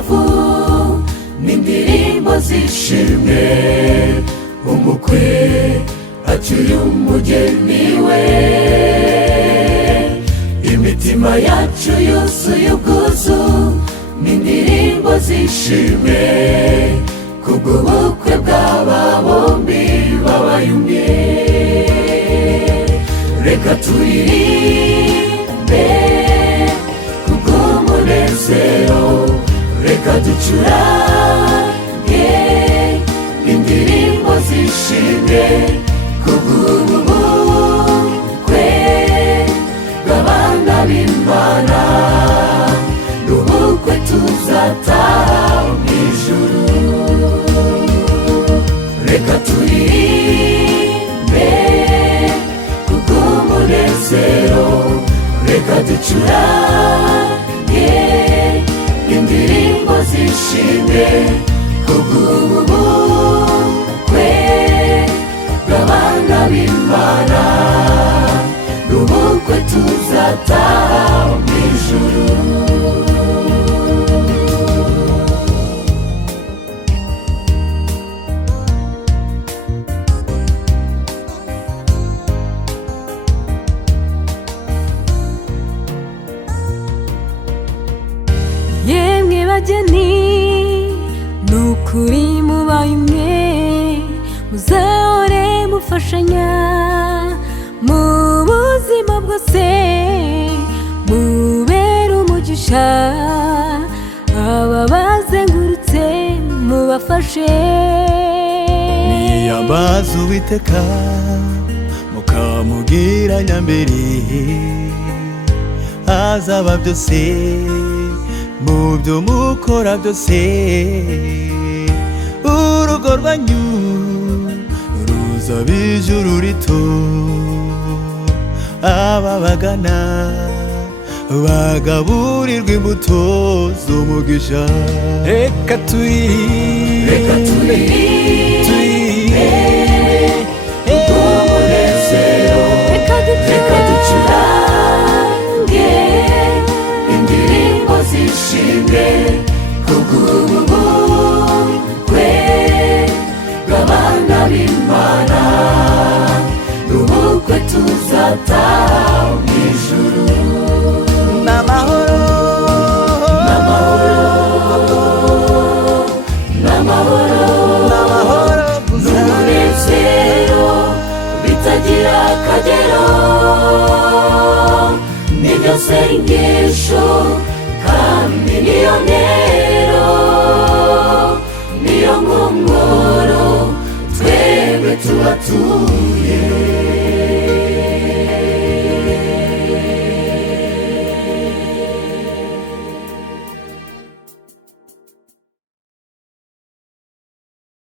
n'imibavu n'indirimbo zishimwe, umukwe acyuye umugeni we. Imitima yacu yuzuye ubwuzu n'indirimbo zishimwe, kubw'ubukwe bw'aba bombi babaye umwe. Reka turirimbe kubw'umunezero, reka ducurange indirimbo zishimwe, kubw'ubukwe bw'abana b'Imana, n'ubukwe tuzataha mw'ijuru. Reka turirimbe kubw'umunezero, reka ducurange indirimbo zishimwe, kubw'ubukwe bw'abana b'Imana, n'ubukwe tuzataha mw'ijuru. Yemwe bageni, nukuri mubaye umwe, muzahore mufashanya mu buzima bwose, mubere umugisha ababazengurutse, mubafashe. Niyambaza Uwiteka mukamubwira nyambere, azaba byose mu byo mukora byose. Urugo rwanyu ruzaba ijuru rito, ababagana bagaburirwa imbuto z'umugisha. Reka turirimbe kubw'umunezero, reka ducurange indirimbo zishimwe, kubw'ubukwe bw'abana b'Imana, n'ubukwe tuzataha mw'ijuru. n'amahoro, n'amahoro n'umunezero bitagira akagero, niryo sengesho kandi niyo ntero, niyo nkongoro twebwe tubatuye.